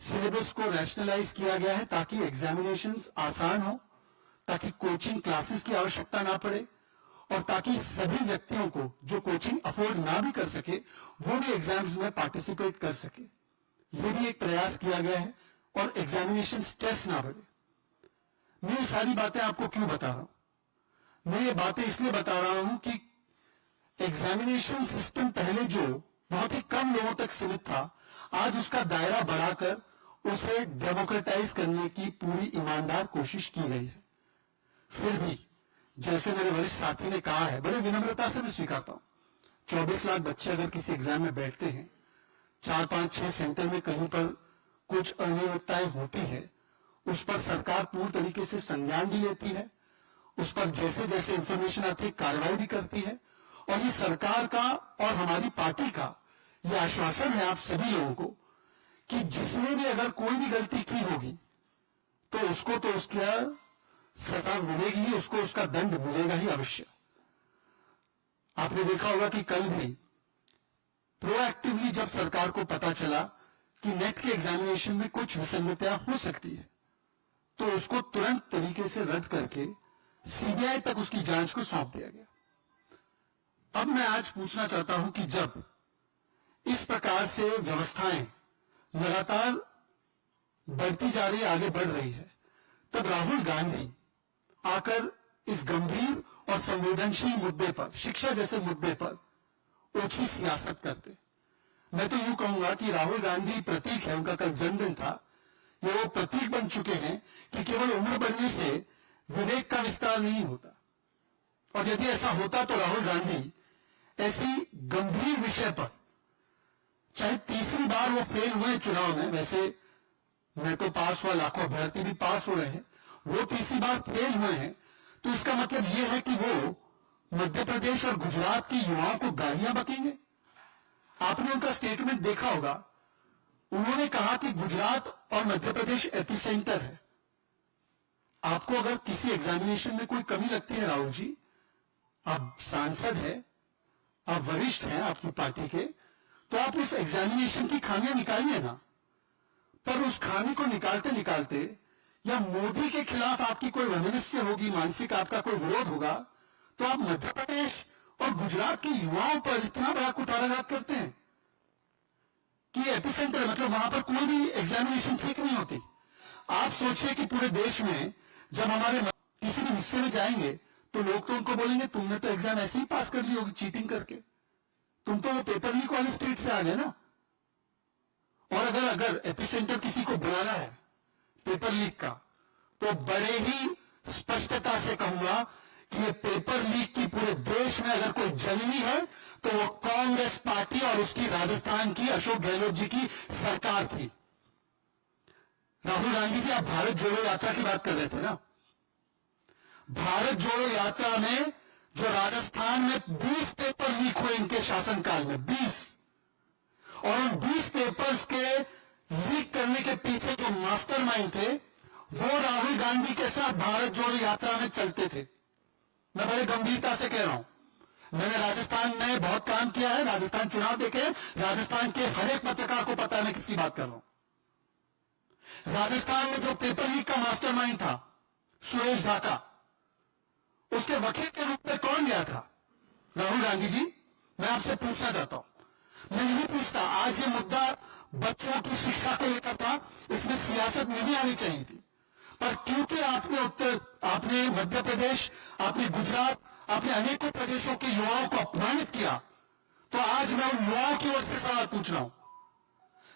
Syllabus को rationalise किया गया है ताकि एग्जामिनेशंस आसान हो, ताकि कोचिंग क्लासेस की आवश्यकता ना पड़े और ताकि सभी व्यक्तियों को जो कोचिंग अफोर्ड ना भी कर सके वो भी एग्जाम्स में पार्टिसिपेट कर सके। ये भी एक प्रयास किया गया है और एग्जामिनेशन स्ट्रेस ना बढ़े। मैं ये सारी बातें आपको क्यों बता रहा हूं? मैं ये बातें इसलिए बता रहा हूं कि एग्जामिनेशन सिस्टम पहले जो बहुत ही कम लोगों तक सीमित था, आज उसका दायरा बढ़ाकर उसे डेमोक्रेटाइज करने की पूरी ईमानदार कोशिश की गई है। फिर भी जैसे मेरे वरिष्ठ साथी ने कहा है, बड़े विनम्रता से मैं स्वीकारता हूं, 24 लाख बच्चे अगर किसी एग्जाम में बैठते हैं, 4, 5, 6 सेंटर में कहीं पर कुछ अनियमितताएं होती है, उस पर सरकार पूर्ण तरीके से संज्ञान भी लेती है, उस पर जैसे जैसे इंफॉर्मेशन आती है कार्रवाई भी करती है। और ये सरकार का और हमारी पार्टी का ये आश्वासन है आप सभी लोगों को कि जिसने भी अगर कोई भी गलती की होगी तो उसको तो उसका सजा मिलेगी ही, उसको उसका दंड मिलेगा ही अवश्य। आपने देखा होगा कि कल भी प्रोएक्टिवली जब सरकार को पता चला कि नेट के एग्जामिनेशन में कुछ विसंगतियां हो सकती है तो उसको तुरंत तरीके से रद्द करके सीबीआई तक उसकी जांच को सौंप दिया गया। अब मैं आज पूछना चाहता हूं कि जब इस प्रकार से व्यवस्थाएं लगातार बढ़ती जा रही है, आगे बढ़ रही है, तब राहुल गांधी आकर इस गंभीर और संवेदनशील मुद्दे पर, शिक्षा जैसे मुद्दे पर ओछी सियासत करते। मैं तो यूं कहूंगा कि राहुल गांधी प्रतीक है, उनका कल जन्मदिन था, ये वो प्रतीक बन चुके हैं कि केवल उम्र बढ़ने से विवेक का विस्तार नहीं होता। और यदि ऐसा होता तो राहुल गांधी ऐसी गंभीर विषय पर, चाहे तीसरी बार वो फेल हुए चुनाव में, वैसे मैं तो पास हुआ, लाखों अभ्यर्थी भी पास हो रहे हैं, वो तीसरी बार फेल हुए हैं, तो इसका मतलब यह है कि वो मध्य प्रदेश और गुजरात के युवाओं को गालियां बकेंगे। आपने उनका स्टेटमेंट देखा होगा, उन्होंने कहा कि गुजरात और मध्य प्रदेश एपिसेंटर है। आपको अगर किसी एग्जामिनेशन में कोई कमी लगती है राहुल जी, आप सांसद हैं, आप वरिष्ठ हैं आपकी पार्टी के, तो आप उस एग्जामिनेशन की खामियां निकालिए ना। पर उस खामी को निकालते निकालते या मोदी के खिलाफ आपकी कोई वैमनस्य होगी, मानसिक आपका कोई विरोध होगा, तो आप मध्य प्रदेश और गुजरात के युवाओं पर इतना बड़ा कुठाराघात करते हैं कि एपिसेंटर, मतलब वहां पर कोई भी एग्जामिनेशन ठीक नहीं होती। आप सोचिए कि पूरे देश में जब हमारे किसी भी हिस्से में जाएंगे तो लोग तो उनको बोलेंगे तुमने तो एग्जाम ऐसे ही पास कर ली होगी चीटिंग करके, तुम तो वो पेपर लीक वाली स्टेट से आ गए ना। और अगर एपिसेंटर किसी को बुलाना है पेपर लीक का, तो बड़े ही स्पष्टता से कहूंगा कि ये पेपर लीक की पूरे देश में अगर कोई जननी है तो वो कांग्रेस पार्टी और उसकी राजस्थान की अशोक गहलोत जी की सरकार थी। राहुल गांधी जी, आप भारत जोड़ो यात्रा की बात कर रहे थे ना। भारत जोड़ो यात्रा में जो राजस्थान में 20 पेपर लीक हुए इनके शासनकाल में, 20, और उन 20 पेपर्स के लीक करने के पीछे जो मास्टरमाइंड थे वो राहुल गांधी के साथ भारत जोड़ो यात्रा में चलते थे। मैं बड़े गंभीरता से कह रहा हूं, मैंने राजस्थान में बहुत काम किया है, राजस्थान चुनाव देखे, राजस्थान के हर एक पत्रकार को पता है मैं किसकी बात कर रहा हूं। राजस्थान में जो पेपर लीक का मास्टरमाइंड था सुरेश ढाका, उसके वकील के रूप में कौन गया था? राहुल गांधी जी। मैं आपसे पूछना चाहता हूं, मैं नहीं पूछता, आज ये मुद्दा बच्चों की शिक्षा को लेकर था, इसमें सियासत नहीं आनी चाहिए थी, पर क्योंकि आपने मध्य प्रदेश, आपने गुजरात, आपने अनेकों प्रदेशों के युवाओं को अपमानित किया, तो आज मैं उन युवाओं की ओर से सवाल पूछ रहा हूं,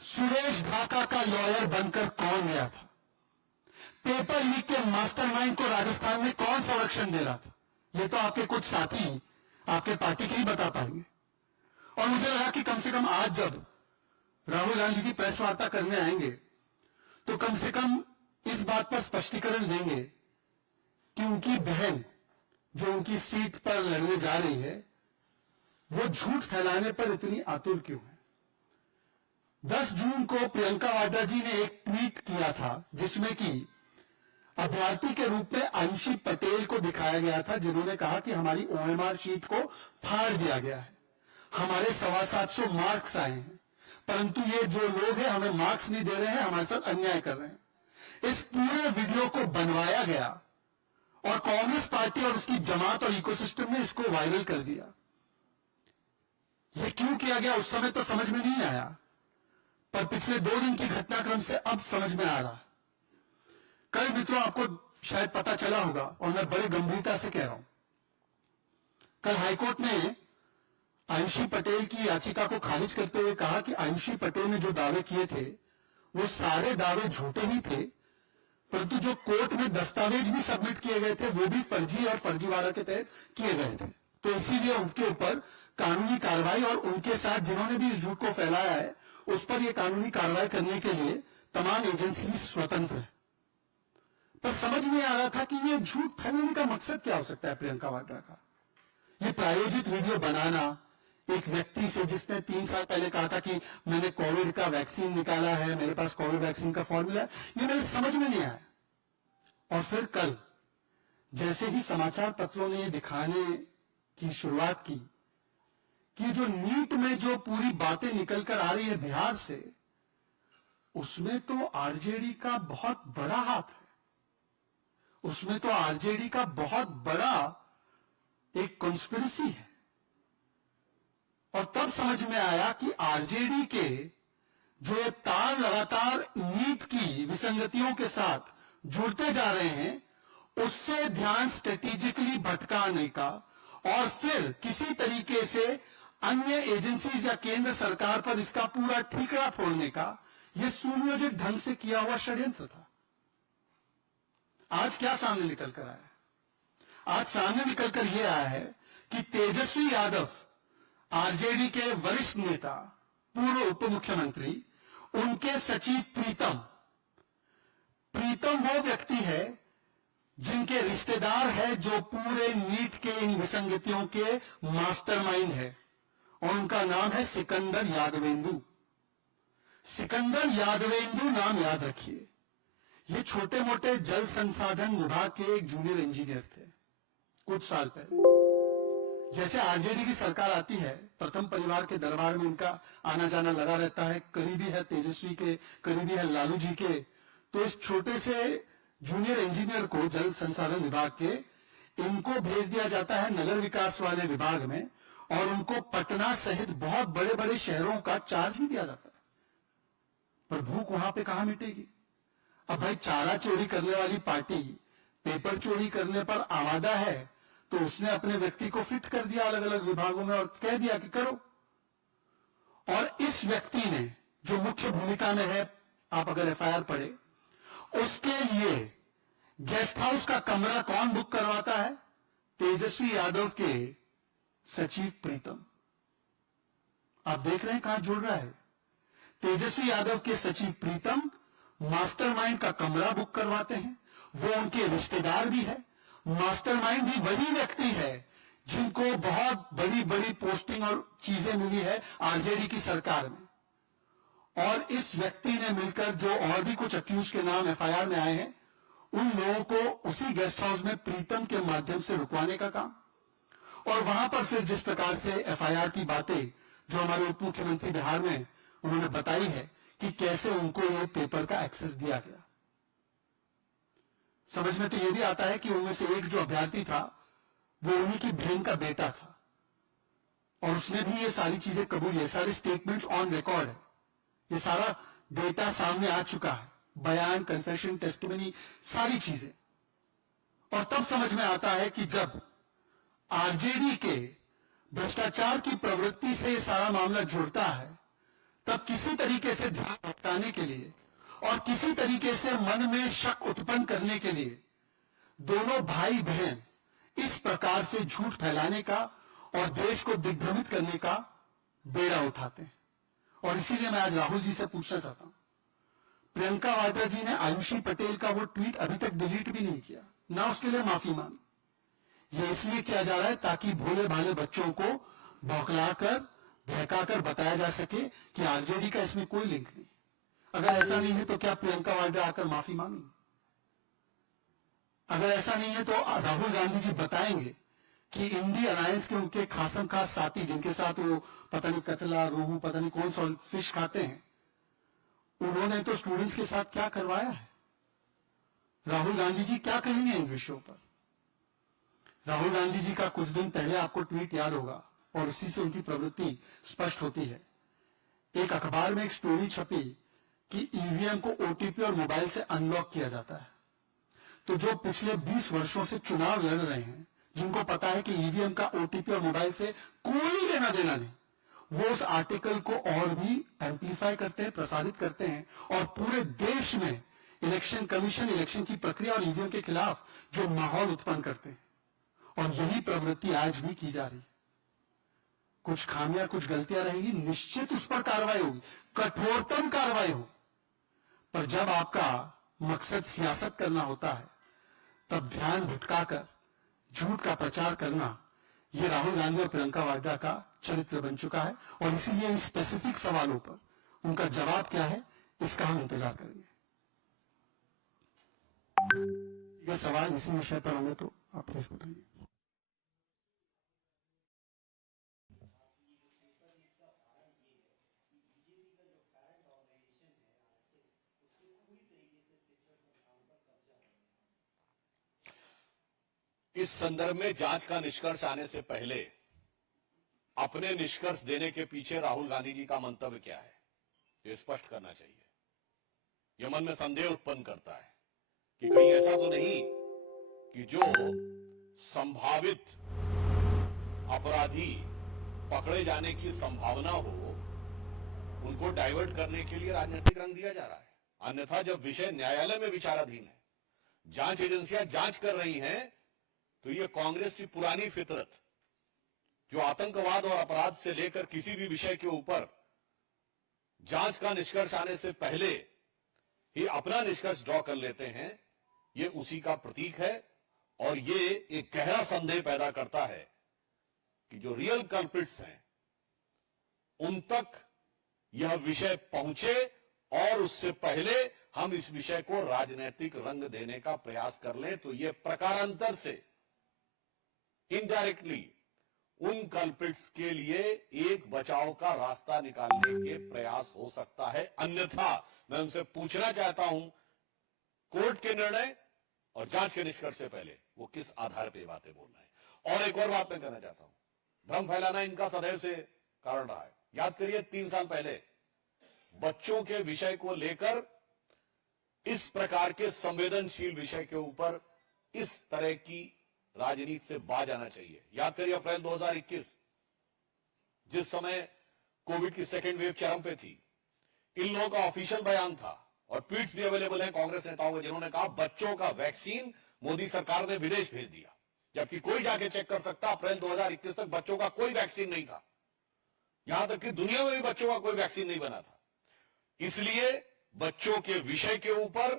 सुरेश ढाका का लॉयर बनकर कौन गया था? पेपर लीक के मास्टरमाइंड को राजस्थान में कौन संरक्षण दे रहा था? ये तो आपके कुछ साथी आपके पार्टी के ही बता पाएंगे। और मुझे लगा कि कम से कम आज जब राहुल गांधी जी प्रेस वार्ता करने आएंगे तो कम से कम इस बात पर स्पष्टीकरण देंगे कि उनकी बहन जो उनकी सीट पर लड़ने जा रही है वो झूठ फैलाने पर इतनी आतुर क्यों है। 10 जून को प्रियंका वाड्रा जी ने एक ट्वीट किया था जिसमें कि अभ्यर्थी के रूप में अंशी पटेल को दिखाया गया था, जिन्होंने कहा कि हमारी ओएमआर शीट को फाड़ दिया गया है, हमारे 725 मार्क्स आए हैं, परंतु ये जो लोग हैं हमें मार्क्स नहीं दे रहे हैं, हमारे साथ अन्याय कर रहे हैं। इस पूरे वीडियो को बनवाया गया और कांग्रेस पार्टी और उसकी जमात और इकोसिस्टम ने इसको वायरल कर दिया। ये क्यों किया गया उस समय तो समझ में नहीं आया, पर पिछले 2 दिन की घटनाक्रम से अब समझ में आ रहा। कल मित्रों आपको शायद पता चला होगा, और मैं बड़ी गंभीरता से कह रहा हूं, कल हाईकोर्ट ने आयुषी पटेल की याचिका को खारिज करते हुए कहा कि आयुषी पटेल ने जो दावे किए थे वो सारे दावे झूठे ही थे, परंतु जो कोर्ट में दस्तावेज भी सबमिट किए गए थे वो भी फर्जी और फर्जीवाड़ा के तहत किए गए थे। तो इसीलिए उनके ऊपर कानूनी कार्रवाई, और उनके साथ जिन्होंने भी इस झूठ को फैलाया है उस पर यह कानूनी कार्रवाई करने के लिए तमाम एजेंसी स्वतंत्र है। पर समझ नहीं आ रहा था कि यह झूठ फैलाने का मकसद क्या हो सकता है प्रियंका वाड्रा का। यह प्रायोजित वीडियो बनाना एक व्यक्ति से जिसने 3 साल पहले कहा था कि मैंने कोविड का वैक्सीन निकाला है, मेरे पास कोविड वैक्सीन का फॉर्मूला है, ये मेरे समझ में नहीं आया। और फिर कल जैसे ही समाचार पत्रों ने ये दिखाने की शुरुआत की कि जो नीट में जो पूरी बातें निकल कर आ रही है बिहार से, उसमें तो आरजेडी का बहुत बड़ा हाथ है, उसमें तो आरजेडी का बहुत बड़ा एक कॉन्स्पिरेसी है। और तब समझ में आया कि आरजेडी के जो ये तार लगातार नीट की विसंगतियों के साथ जुड़ते जा रहे हैं, उससे ध्यान स्ट्रेटेजिकली भटकाने का और फिर किसी तरीके से अन्य एजेंसीज या केंद्र सरकार पर इसका पूरा ठीकरा फोड़ने का यह सुनियोजित ढंग से किया हुआ षड्यंत्र था। आज क्या सामने निकल कर आया है? आज सामने निकल कर यह आया है कि तेजस्वी यादव, आरजेडी के वरिष्ठ नेता, पूर्व उप मुख्यमंत्री, उनके सचिव प्रीतम वो व्यक्ति है जिनके रिश्तेदार है जो पूरे नीट के इन विसंगतियों के मास्टरमाइंड है, और उनका नाम है सिकंदर यादवेंदु। सिकंदर यादवेंदु नाम याद रखिए। ये छोटे मोटे जल संसाधन विभाग के एक जूनियर इंजीनियर थे कुछ साल पहले। जैसे आरजेडी की सरकार आती है, प्रथम परिवार के दरबार में इनका आना जाना लगा रहता है, करीबी है तेजस्वी के, करीबी है लालू जी के। तो इस छोटे से जूनियर इंजीनियर को जल संसाधन विभाग के इनको भेज दिया जाता है नगर विकास वाले विभाग में, और उनको पटना सहित बहुत बड़े बड़े शहरों का चार्ज भी दिया जाता है। पर भूख वहां पे कहां मिटेगी? अब भाई चारा चोरी करने वाली पार्टी पेपर चोरी करने पर आमादा है, तो उसने अपने व्यक्ति को फिट कर दिया अलग अलग विभागों में और कह दिया कि करो। और इस व्यक्ति ने जो मुख्य भूमिका में है, आप अगर एफआईआर पढ़े, उसके लिए गेस्ट हाउस का कमरा कौन बुक करवाता है? तेजस्वी यादव के सचिव प्रीतम। आप देख रहे हैं कहां जुड़ रहा है। तेजस्वी यादव के सचिव प्रीतम मास्टरमाइंड का कमरा बुक करवाते हैं, वो उनके रिश्तेदार भी है। मास्टरमाइंड भी वही व्यक्ति है जिनको बहुत बड़ी बड़ी पोस्टिंग और चीजें मिली है आरजेडी की सरकार में। और इस व्यक्ति ने मिलकर जो और भी कुछ अक्यूज के नाम एफआईआर में आए हैं, उन लोगों को उसी गेस्ट हाउस में प्रीतम के माध्यम से रुकवाने का काम, और वहां पर फिर जिस प्रकार से एफआईआर की बातें जो हमारे उप मुख्यमंत्री बिहार में उन्होंने बताई है कि कैसे उनको ये पेपर का एक्सेस दिया गया। समझ में तो यह भी आता है कि उनमें से एक जो अभ्यर्थी था वो उन्हीं की बहन का बेटा था, और उसने भी ये सारी चीजें कबूल, ये सारे स्टेटमेंट्स ऑन रिकॉर्ड है, ये सारा डेटा सामने आ चुका है, बयान, कन्फेशन, टेस्टिमनी, सारी चीजें। और तब समझ में आता है कि जब आरजेडी के भ्रष्टाचार की प्रवृत्ति से ये सारा मामला जुड़ता है, तब किसी तरीके से ध्यान भटकाने के लिए और किसी तरीके से मन में शक उत्पन्न करने के लिए दोनों भाई बहन इस प्रकार से झूठ फैलाने का और देश को दिग्भ्रमित करने का बेड़ा उठाते हैं। और इसीलिए मैं आज राहुल जी से पूछना चाहता हूं, प्रियंका वाड्रा जी ने आयुषी पटेल का वो ट्वीट अभी तक डिलीट भी नहीं किया, ना उसके लिए माफी मांगी। ये इसलिए किया जा रहा है ताकि भोले भाले बच्चों को बौखलाकर, बहकाकर बताया जा सके कि आरजेडी का इसमें कोई लिंक नहीं। अगर ऐसा नहीं है तो क्या प्रियंका वाड्रा आकर माफी मांगेंगे? अगर ऐसा नहीं है तो राहुल गांधी जी बताएंगे कि इंडी अलायंस के उनके खासम खास साथी जिनके साथ वो पता नहीं कतला रोहू पता नहीं कौन सा फिश खाते हैं, उन्होंने तो स्टूडेंट्स के साथ क्या करवाया है। राहुल गांधी जी क्या कहेंगे इन विषयों पर। राहुल गांधी जी का कुछ दिन पहले आपको ट्वीट याद होगा और उसी से उनकी प्रवृत्ति स्पष्ट होती है। एक अखबार में एक स्टोरी छपी कि ईवीएम को ओटीपी और मोबाइल से अनलॉक किया जाता है। तो जो पिछले 20 वर्षों से चुनाव लड़ रहे हैं, जिनको पता है कि ईवीएम का ओटीपी और मोबाइल से कोई लेना देना नहीं, वो उस आर्टिकल को और भी एम्पलीफाई करते हैं, प्रसारित करते हैं और पूरे देश में इलेक्शन कमीशन, इलेक्शन की प्रक्रिया और ईवीएम के खिलाफ जो माहौल उत्पन्न करते हैं। और यही प्रवृत्ति आज भी की जा रही है। कुछ खामियां, कुछ गलतियां रहेंगी, निश्चित उस पर कार्रवाई होगी, कठोरतम कार्रवाई होगी। पर जब आपका मकसद सियासत करना होता है, तब ध्यान भटकाकर झूठ का प्रचार करना, यह राहुल गांधी और प्रियंका वाड्रा का चरित्र बन चुका है। और इसीलिए इन स्पेसिफिक सवालों पर उनका जवाब क्या है, इसका हम इंतजार करेंगे। ये सवाल इसी विषय पर होंगे तो आप प्लीज बताइए। इस संदर्भ में जांच का निष्कर्ष आने से पहले अपने निष्कर्ष देने के पीछे राहुल गांधी जी का मंतव्य क्या है, ये स्पष्ट करना चाहिए। यह मन में संदेह उत्पन्न करता है कि कहीं ऐसा तो नहीं कि जो संभावित अपराधी पकड़े जाने की संभावना हो, उनको डाइवर्ट करने के लिए राजनीतिक रंग दिया जा रहा है। अन्यथा जब विषय न्यायालय में विचाराधीन है, जांच एजेंसियां जांच कर रही हैं, तो ये कांग्रेस की पुरानी फितरत, जो आतंकवाद और अपराध से लेकर किसी भी विषय के ऊपर जांच का निष्कर्ष आने से पहले ही अपना निष्कर्ष ड्रॉ कर लेते हैं, ये उसी का प्रतीक है। और ये एक गहरा संदेह पैदा करता है कि जो रियल कल्प्रिट्स हैं, उन तक यह विषय पहुंचे और उससे पहले हम इस विषय को राजनीतिक रंग देने का प्रयास कर लें, तो यह प्रकारांतर से इनडायरेक्टली उन कल्प्रिट्स के लिए एक बचाव का रास्ता निकालने के प्रयास हो सकता है। अन्यथा मैं उनसे पूछना चाहता हूं, कोर्ट के निर्णय और जांच के निष्कर्ष से पहले वो किस आधार पर बातें बोल रहे हैं। और एक और बात मैं कहना चाहता हूं, भ्रम फैलाना इनका सदैव से कारण रहा है। याद करिए 3 साल पहले बच्चों के विषय को लेकर, इस प्रकार के संवेदनशील विषय के ऊपर इस तरह की राजनीति से बाज आना चाहिए। याद करिए अप्रैल 2021, जिस समय कोविड की सेकेंड वेव चरम पे थी, इन लोगों का ऑफिशियल बयान था और ट्वीट्स भी अवेलेबल हैं कांग्रेस नेताओं के, जिन्होंने कहा बच्चों का वैक्सीन मोदी सरकार ने विदेश भेज दिया। जबकि कोई जाके चेक कर सकता, अप्रैल 2021 तक बच्चों का कोई वैक्सीन नहीं था। यहां तक कि दुनिया में भी बच्चों का कोई वैक्सीन नहीं बना था। इसलिए बच्चों के विषय के ऊपर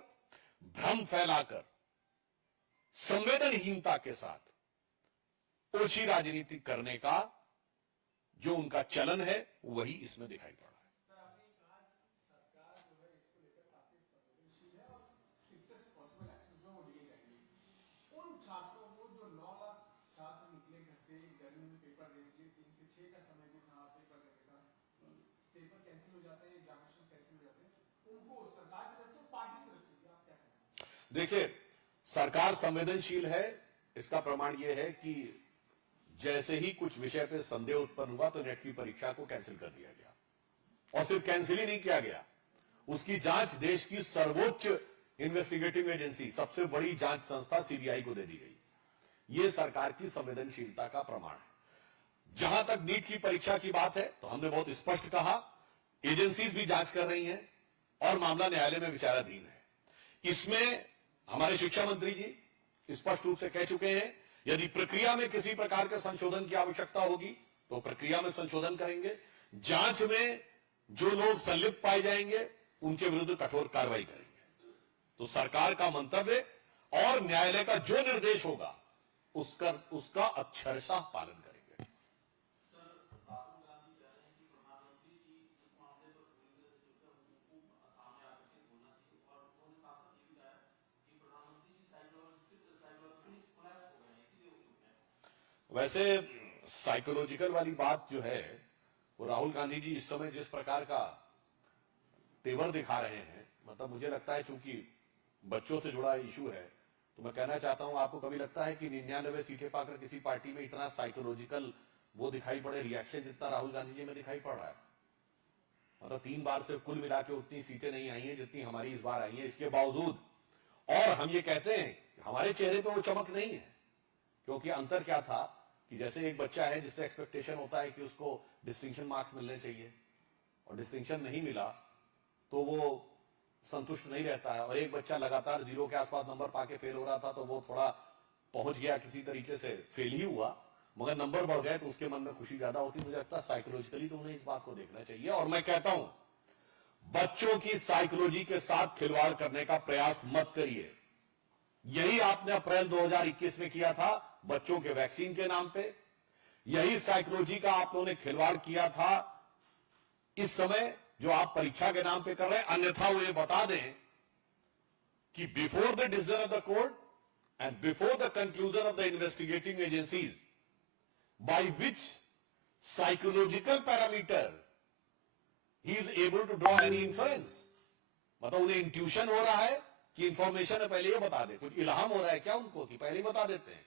भ्रम फैलाकर संवेदनहीनता के साथ ओछी राजनीति करने का जो उनका चलन है, वही इसमें दिखाई पड़ा है। देखिए, सरकार संवेदनशील है, इसका प्रमाण यह है कि जैसे ही कुछ विषय पे संदेह उत्पन्न हुआ तो नेट की परीक्षा को कैंसिल कर दिया गया। और सिर्फ कैंसिल ही नहीं किया गया, उसकी जांच देश की सर्वोच्च इन्वेस्टिगेटिव एजेंसी, सबसे बड़ी जांच संस्था सीबीआई को दे दी गई। यह सरकार की संवेदनशीलता का प्रमाण है। जहां तक नीट की परीक्षा की बात है, तो हमने बहुत स्पष्ट कहा, एजेंसीज भी जांच कर रही हैं और मामला न्यायालय में विचाराधीन है। इसमें हमारे शिक्षा मंत्री जी स्पष्ट रूप से कह चुके हैं, यदि प्रक्रिया में किसी प्रकार के संशोधन की आवश्यकता होगी तो प्रक्रिया में संशोधन करेंगे। जांच में जो लोग संलिप्त पाए जाएंगे उनके विरुद्ध कठोर कार्रवाई करेंगे। तो सरकार का मंतव्य और न्यायालय का जो निर्देश होगा उसका अक्षरशः पालन करेंगे। वैसे साइकोलॉजिकल वाली बात जो है वो राहुल गांधी जी इस समय जिस प्रकार का तेवर दिखा रहे हैं, मतलब मुझे लगता है चूंकि बच्चों से जुड़ा इशू है, तो मैं कहना चाहता हूं, आपको कभी लगता है कि 99 सीटें पाकर किसी पार्टी में इतना साइकोलॉजिकल वो दिखाई पड़े, रिएक्शन जितना राहुल गांधी जी में दिखाई पड़ रहा है? मतलब 3 बार से कुल मिला के उतनी सीटें नहीं आई हैं जितनी हमारी इस बार आई हैं, इसके बावजूद। और हम ये कहते हैं कि हमारे चेहरे पे वो चमक नहीं है, क्योंकि अंतर क्या था कि जैसे एक बच्चा है जिससे एक्सपेक्टेशन होता है कि उसको डिस्टिंक्शन मार्क्स मिलने चाहिए और डिस्टिंक्शन नहीं मिला तो वो संतुष्ट नहीं रहता है, और एक बच्चा लगातार 0 के आसपास नंबर पाके फेल हो रहा था तो वो थोड़ा पहुंच गया, किसी तरीके से फेल ही हुआ मगर नंबर बढ़ गए तो उसके मन में खुशी ज्यादा होती। मुझे लगता है साइकोलॉजिकली तो उन्हें इस बात को देखना चाहिए। और मैं कहता हूं, बच्चों की साइकोलॉजी के साथ खिलवाड़ करने का प्रयास मत करिए। यही आपने अप्रैल 2021 में किया था बच्चों के वैक्सीन के नाम पे, यही साइकोलॉजी का आप लोगों ने खिलवाड़ किया था इस समय जो आप परीक्षा के नाम पे कर रहे हैं। अन्यथा वो ये बता दें कि before the decision of the court and before the conclusion of the investigating agencies by which psychological parameter he is able to draw any inference, मतलब उन्हें इंट्यूशन हो रहा है कि इंफॉर्मेशन है, पहले ये बता दे। कुछ इल्हाम हो रहा है क्या उनको कि पहले ही बता देते हैं?